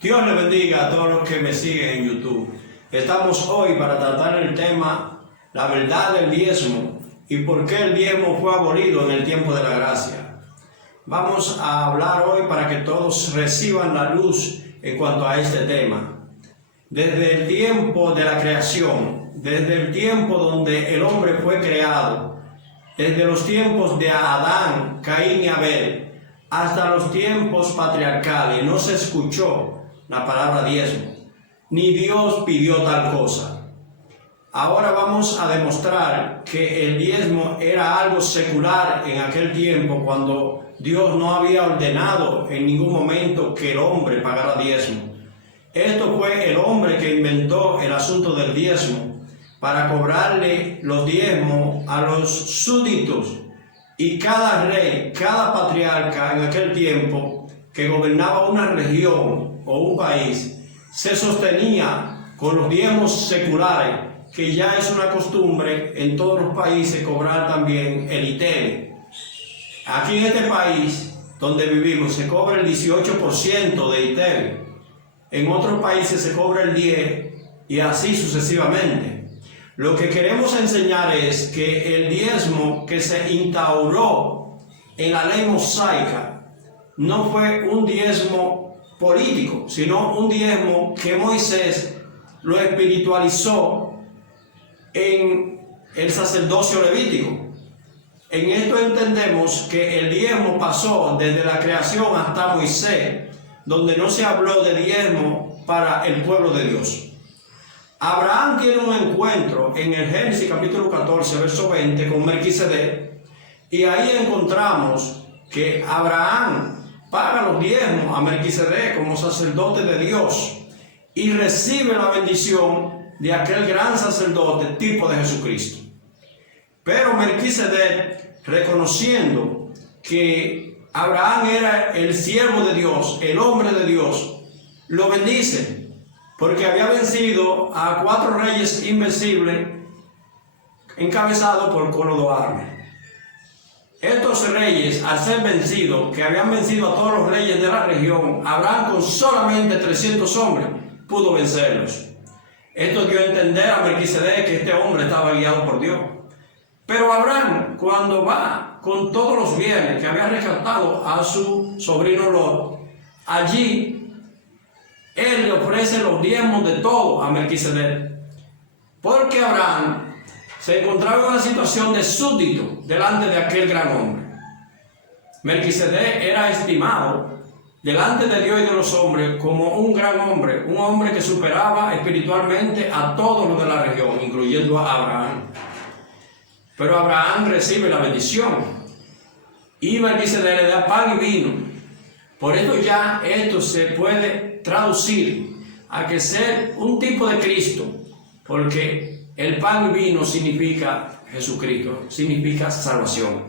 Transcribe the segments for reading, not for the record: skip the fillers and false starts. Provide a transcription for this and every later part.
Dios le bendiga a todos los que me siguen en YouTube. Estamos hoy para tratar el tema, la verdad del diezmo y por qué el diezmo fue abolido en el tiempo de la gracia. Vamos a hablar hoy para que todos reciban la luz en cuanto a este tema. Desde el tiempo de la creación, desde el tiempo donde el hombre fue creado, desde los tiempos de Adán, Caín y Abel, hasta los tiempos patriarcales, no se escuchó la palabra diezmo, ni Dios pidió tal cosa. Ahora vamos a demostrar que el diezmo era algo secular en aquel tiempo, cuando Dios no había ordenado en ningún momento que el hombre pagara diezmo. Esto fue el hombre que inventó el asunto del diezmo para cobrarle los diezmos a los súbditos, y cada rey, cada patriarca en aquel tiempo que gobernaba una región o un país se sostenía con los diezmos seculares, que ya es una costumbre en todos los países cobrar también el ITEVE. Aquí en este país donde vivimos se cobra el 18% de ITEVE, en otros países se cobra el 10% y así sucesivamente. Lo que queremos enseñar es que el diezmo que se instauró en la ley mosaica no fue un diezmo político, sino un diezmo que Moisés lo espiritualizó en el sacerdocio levítico. En esto entendemos que el diezmo pasó desde la creación hasta Moisés, donde no se habló de diezmo para el pueblo de Dios. Abraham tiene un encuentro en el Génesis capítulo 14, verso 20 con Melquisedec, y ahí encontramos que Abraham paga los diezmos a Melquisedec como sacerdote de Dios y recibe la bendición de aquel gran sacerdote tipo de Jesucristo. Pero Melquisedec, reconociendo que Abraham era el siervo de Dios, el hombre de Dios, lo bendice, porque había vencido a 4 reyes invencibles encabezados por Colodoarme. Estos reyes, al ser vencidos, que habían vencido a todos los reyes de la región, Abraham con solamente 300 hombres pudo vencerlos. Esto dio a entender a Melquisedec que este hombre estaba guiado por Dios. Pero Abraham, cuando va con todos los bienes que había rescatado a su sobrino Lot, allí él le ofrece los diezmos de todo a Melquisedec, porque Abraham se encontraba en una situación de súbdito delante de aquel gran hombre. Melquisedec era estimado delante de Dios y de los hombres como un gran hombre, un hombre que superaba espiritualmente a todos los de la región, incluyendo a Abraham. Pero Abraham recibe la bendición y Melquisedec le da pan y vino. Por eso ya esto se puede traducir a que ser un tipo de Cristo, porque el pan y vino significa Jesucristo, significa salvación.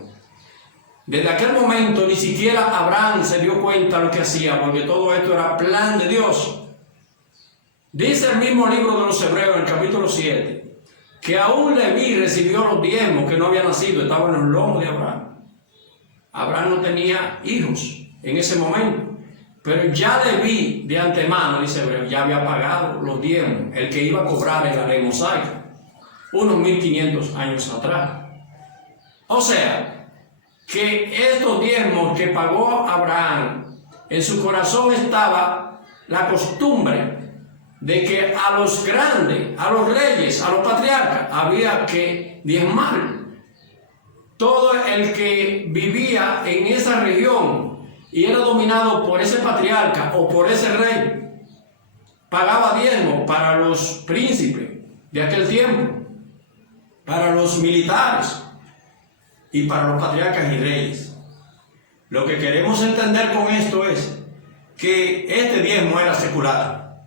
Desde aquel momento ni siquiera Abraham se dio cuenta de lo que hacía, porque todo esto era plan de Dios. Dice el mismo libro de los Hebreos, en el capítulo 7, que aún Leví recibió los diezmos, que no había nacido, estaba en los lomos de Abraham. Abraham no tenía hijos en ese momento, pero ya Leví de antemano, dice Hebreo, ya había pagado los diezmos, el que iba a cobrar en la ley mosaica, unos 1500 años atrás. O sea, que estos diezmos que pagó Abraham, en su corazón estaba la costumbre de que a los grandes, a los reyes, a los patriarcas, había que diezmar. Todo el que vivía en esa región y era dominado por ese patriarca o por ese rey, pagaba diezmo para los príncipes de aquel tiempo, para los militares y para los patriarcas y reyes. Lo que queremos entender con esto es que este diezmo era secular.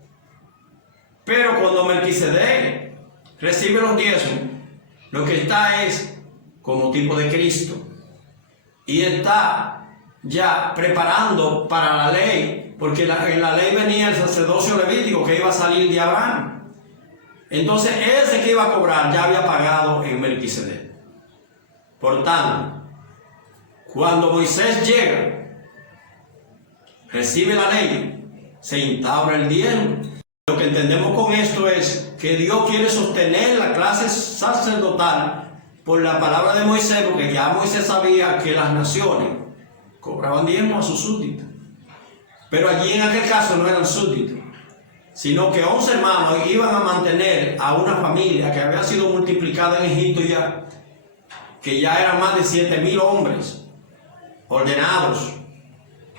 Pero cuando Melquisedec recibe los diezmos, lo que está es como tipo de Cristo, y está ya preparando para la ley, porque en la ley venía el sacerdocio levítico que iba a salir de Abraham. Entonces ese que iba a cobrar ya había pagado en Melquisedec. Por tanto, cuando Moisés llega, recibe la ley, se instaura el diezmo. Lo que entendemos con esto es que Dios quiere sostener la clase sacerdotal por la palabra de Moisés, porque ya Moisés sabía que las naciones cobraban diezmo a sus súbditos. Pero allí en aquel caso no eran súbditos, sino que 11 hermanos iban a mantener a una familia que había sido multiplicada en Egipto ya, que ya eran más de 7,000 hombres ordenados,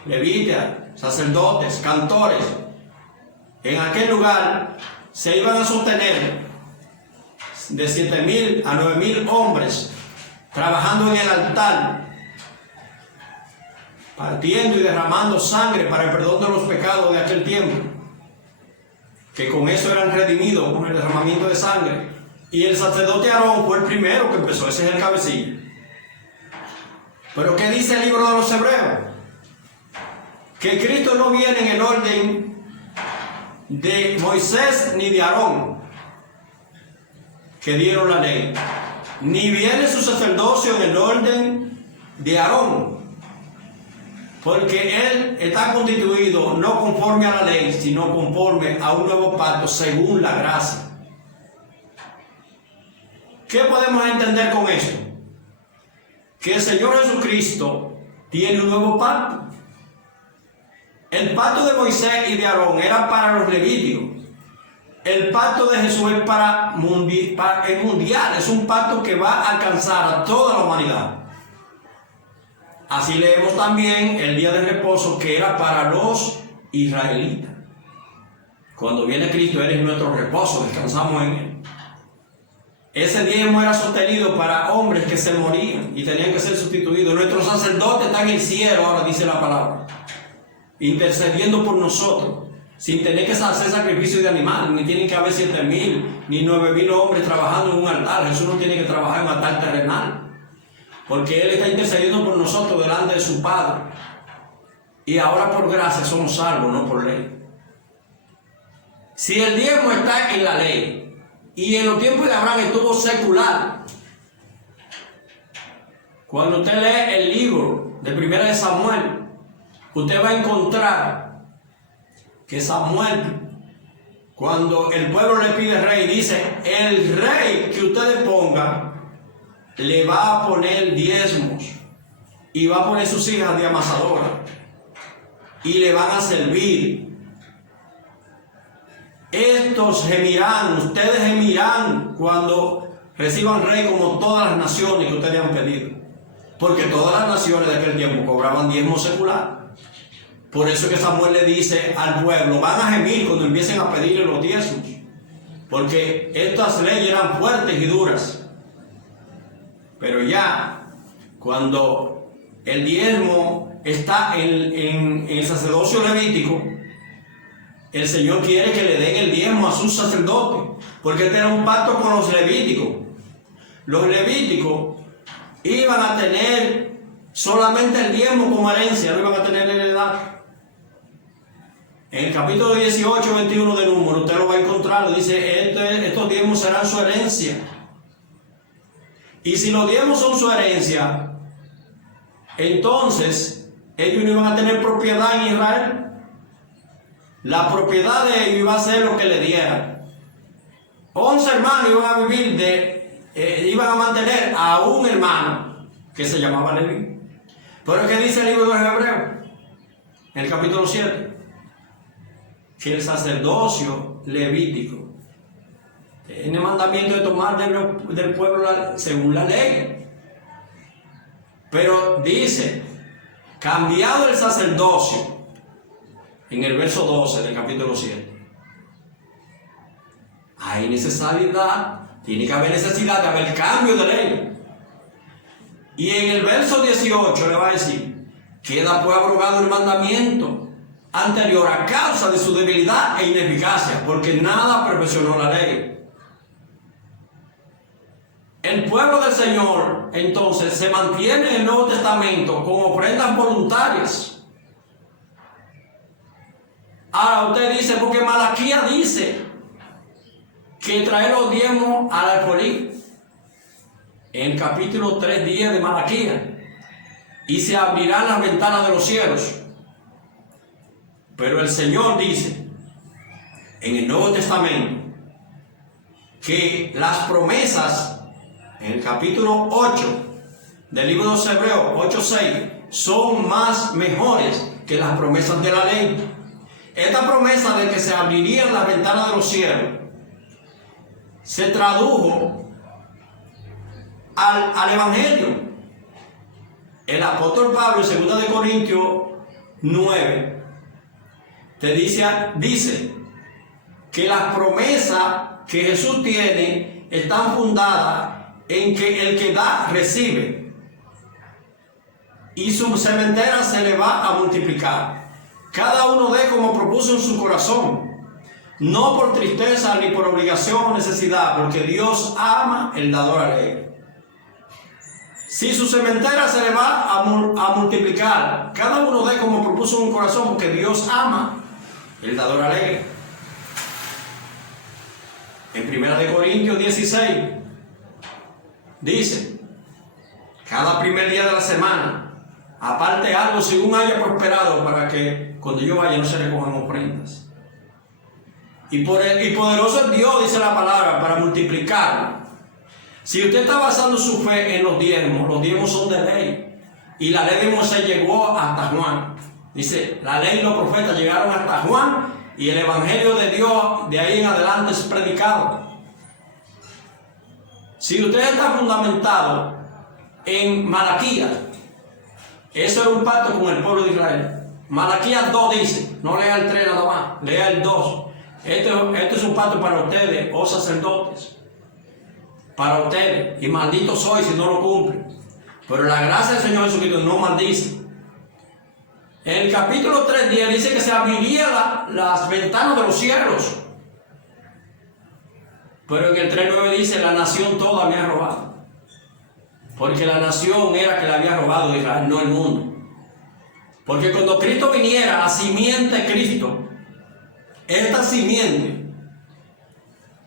levitas, sacerdotes, cantores. En aquel lugar se iban a sostener de 7,000 a 9,000 hombres trabajando en el altar, partiendo y derramando sangre para el perdón de los pecados de aquel tiempo, que con eso eran redimidos, con el derramamiento de sangre. Y el sacerdote Aarón fue el primero que empezó, ese es el cabecilla. Pero ¿qué dice el libro de los Hebreos? Que Cristo no viene en el orden de Moisés ni de Aarón, que dieron la ley, ni viene su sacerdocio en el orden de Aarón, porque él está constituido no conforme a la ley, sino conforme a un nuevo pacto según la gracia. ¿Qué podemos entender con esto? Que el Señor Jesucristo tiene un nuevo pacto. El pacto de Moisés y de Aarón era para los levíticos. El pacto de Jesús es para el mundial, es un pacto que va a alcanzar a toda la humanidad. Así leemos también el día de reposo, que era para los israelitas. Cuando viene Cristo, Él es nuestro reposo, descansamos en Él. Ese diezmo era sostenido para hombres que se morían y tenían que ser sustituidos. Nuestro sacerdote está en el cielo, ahora dice la palabra, intercediendo por nosotros, sin tener que hacer sacrificio de animales, ni tienen que haber 7,000 ni 9,000 hombres trabajando en un altar. Jesús no tiene que trabajar en un altar terrenal, porque Él está intercediendo por nosotros delante de su Padre. Y ahora por gracia somos salvos, no por ley. Si el diezmo está en la ley, y en los tiempos de Abraham estuvo secular, cuando usted lee el libro de Primera de Samuel, usted va a encontrar que Samuel, cuando el pueblo le pide rey, dice: el rey que ustedes pongan le va a poner diezmos y va a poner sus hijas de amasadora y le van a servir. Estos gemirán, ustedes gemirán cuando reciban rey, como todas las naciones que ustedes han pedido, porque todas las naciones de aquel tiempo cobraban diezmo secular. Por eso que Samuel le dice al pueblo: van a gemir cuando empiecen a pedirle los diezmos, porque estas leyes eran fuertes y duras. Pero ya, cuando el diezmo está en el sacerdocio levítico, el Señor quiere que le den el diezmo a sus sacerdotes, porque este era un pacto con los levíticos. Los levíticos iban a tener solamente el diezmo como herencia, no iban a tener heredad. En el capítulo 18, 21 de Números, usted lo va a encontrar, dice: estos diezmos serán su herencia. Y si los diezmos son su herencia, entonces ellos no iban a tener propiedad en Israel. La propiedad de ellos iba a ser lo que le dieran. 11 hermanos iban a mantener a un hermano que se llamaba Leví. Pero ¿qué dice el libro de los Hebreos? En el capítulo 7, que el sacerdocio levítico tiene mandamiento de tomar del pueblo según la ley. Pero dice: cambiado el sacerdocio, en el verso 12 del capítulo 7, hay necesidad, tiene que haber necesidad de haber cambio de ley. Y en el verso 18 le va a decir: queda pues abrogado el mandamiento anterior a causa de su debilidad e ineficacia, porque nada perfeccionó la ley. El pueblo del Señor entonces se mantiene en el Nuevo Testamento con ofrendas voluntarias. Ahora usted dice, porque Malaquías dice que trae los diezmos al alfolí. En el capítulo 3:10 de Malaquías: y se abrirán las ventanas de los cielos Pero el Señor dice en el Nuevo Testamento que las promesas en el capítulo 8 del libro de los Hebreos 8:6 son mejores que las promesas de la ley. Esta promesa de que se abrirían las ventanas de los cielos se tradujo al Evangelio. El apóstol Pablo en 2 de Corintios 9 dice que las promesas que Jesús tiene están fundadas en que el que da recibe y su sementera se le va a multiplicar. Cada uno dé como propuso en su corazón, no por tristeza ni por obligación o necesidad, porque Dios ama el dador alegre. Si su sementera se le va a multiplicar, cada uno dé como propuso en un corazón, porque Dios ama el dador alegre. En 1 Corintios 16 dice: cada primer día de la semana aparte algo según haya prosperado, para que cuando yo vaya no se recojan ofrendas. Y poderoso es Dios, dice la palabra, para multiplicar. Si usted está basando su fe en los diezmos son de ley. Y la ley de Moisés llegó hasta Juan. Dice, la ley y los profetas llegaron hasta Juan, y el evangelio de Dios de ahí en adelante es predicado. Si usted está fundamentado en Malaquías, eso era un pacto con el pueblo de Israel. Malaquías 2 dice, no lea el 3 nada más, lea el 2. Este es un pacto para ustedes, oh sacerdotes, para ustedes, y malditos sois si no lo cumplen. Pero la gracia del Señor Jesucristo no maldice. En el capítulo 3 dice que se abrirían las ventanas de los cielos. Pero en el 3:9 dice, la nación toda me ha robado. Porque la nación era que le había robado a Israel, no el mundo. Porque cuando Cristo viniera, la simiente de Cristo, esta simiente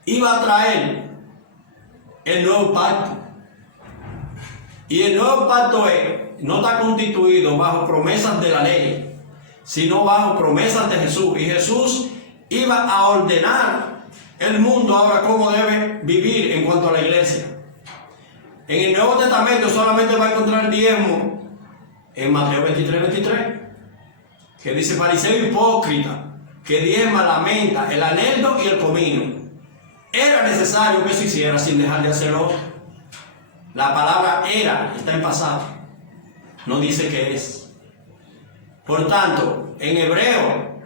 iba a traer el nuevo pacto. Y el nuevo pacto no está constituido bajo promesas de la ley, sino bajo promesas de Jesús. Y Jesús iba a ordenar el mundo ahora cómo debe vivir en cuanto a la iglesia. En el Nuevo Testamento solamente va a encontrar el diezmo en Mateo 23, que dice: fariseo hipócrita, que diezma la menta, el eneldo y el comino. Era necesario que se hiciera sin dejar de hacerlo. La palabra era está en pasado, no dice que es. Por tanto, en hebreo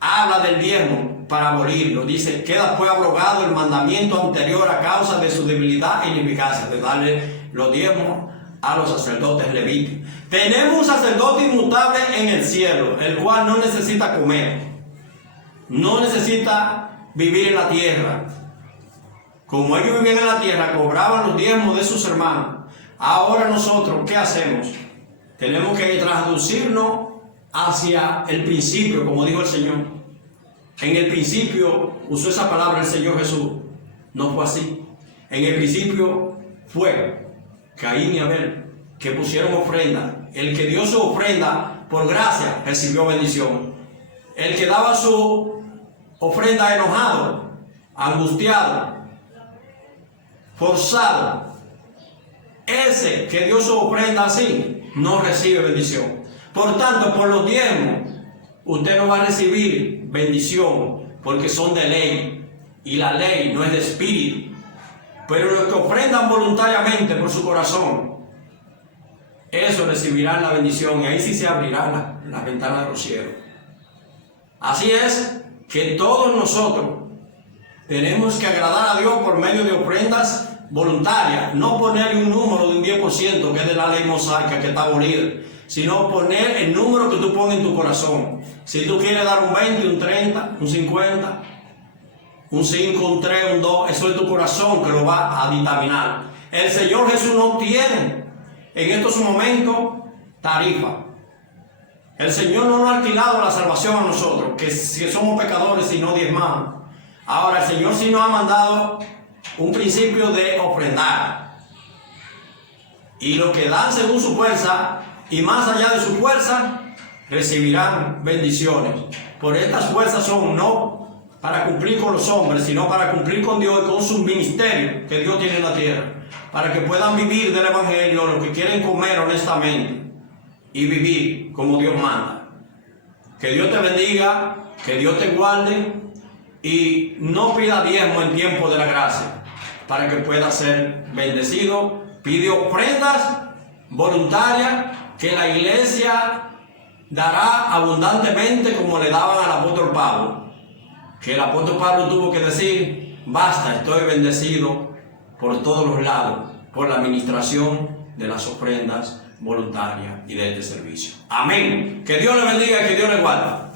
habla del diezmo para abolirlo. Dice: queda pues abrogado el mandamiento anterior a causa de su debilidad e ineficacia, de darle los diezmos a los sacerdotes levíticos. Tenemos un sacerdote inmutable en el cielo, el cual no necesita comer, no necesita vivir en la tierra. Como ellos vivían en la tierra, cobraban los diezmos de sus hermanos. Ahora nosotros, ¿qué hacemos? Tenemos que traducirnos hacia el principio, como dijo el Señor. En el principio usó esa palabra el Señor Jesús. No fue así. En el principio fue Caín y Abel, que pusieron ofrenda. El que dio su ofrenda por gracia recibió bendición. El que daba su ofrenda enojado, angustiado, forzado, ese que dio su ofrenda así no recibe bendición. Por tanto, por los diezmos usted no va a recibir bendición, porque son de ley, y la ley no es de espíritu. Pero los que ofrendan voluntariamente por su corazón, eso recibirán la bendición, y ahí sí se abrirán las ventanas de los cielos. Así es que todos nosotros tenemos que agradar a Dios por medio de ofrendas voluntarias, no ponerle un número de un 10% que es de la ley mosaica que está abolida, sino poner el número que tú pones en tu corazón. Si tú quieres dar un 20, un 30, un 50, un 5, un 3, un 2, eso es tu corazón que lo va a dictaminar. El Señor Jesús no tiene en estos momentos tarifa. El Señor no nos ha alquilado la salvación a nosotros, que somos pecadores y no diezmamos. Ahora el Señor sí nos ha mandado un principio de ofrendar. Y lo que dan según su fuerza, y más allá de su fuerza, recibirán bendiciones. Por estas fuerzas son no para cumplir con los hombres, sino para cumplir con Dios y con su ministerio que Dios tiene en la tierra, para que puedan vivir del Evangelio los que quieren comer honestamente y vivir como Dios manda. Que Dios te bendiga, que Dios te guarde y no pida diezmo en tiempo de la gracia para que pueda ser bendecido. Pide ofrendas voluntarias que la iglesia dará abundantemente como le daban al apóstol Pablo. Que el apóstol Pablo tuvo que decir: basta, estoy bendecido por todos los lados por la administración de las ofrendas voluntarias y de este servicio. Amén. Que Dios le bendiga y que Dios le guarde.